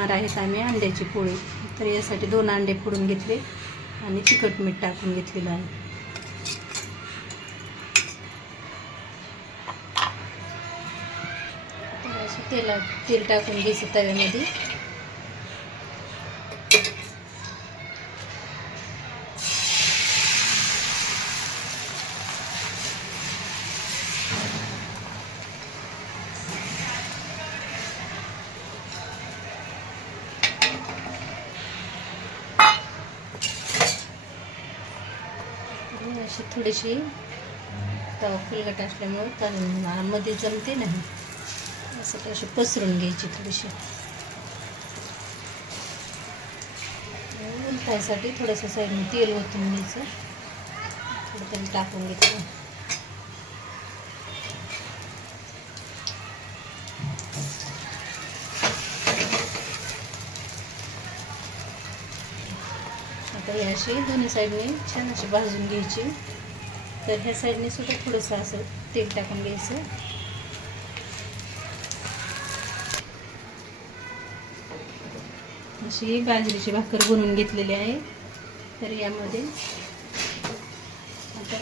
बनवणार आहेत आम्ही अंड्याची पोळी. तर यासाठी 2 अंडे फोडून घेतले आणि तिखट मीठ टाकून घेतलेलं आहे. तर असे तेल टाकून घ्यायचं तव्यामध्ये. अशी थोडीशी तवा फुलगट असल्यामुळे मध्ये जमते नाही, असं अशी पसरून घ्यायची थोडीशी. उलटायसाठी थोडंसं साईडने तेल ओतून घ्यायचं, थोडं तेल टाकून घ्यायचं. आता हे अशी दोन्ही साईडने छान अशी भाजून घ्यायची. तर ह्या साईडने सुद्धा थोडंसं असं तेल टाकून घ्यायचं. अशी बाजरीची भाकर बनवून घेतलेली आहे. तर यामध्ये आता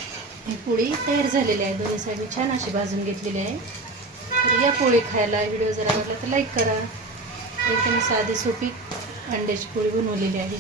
ही पोळी तयार झालेली आहे, दोन्ही साईडने छान अशी भाजून घेतलेली आहे. तर या पोळी खायला व्हिडिओ जर आवडला तर लाईक करा. एकदम साधी सोपी अंड्याची पोळी बनवलेली आहे.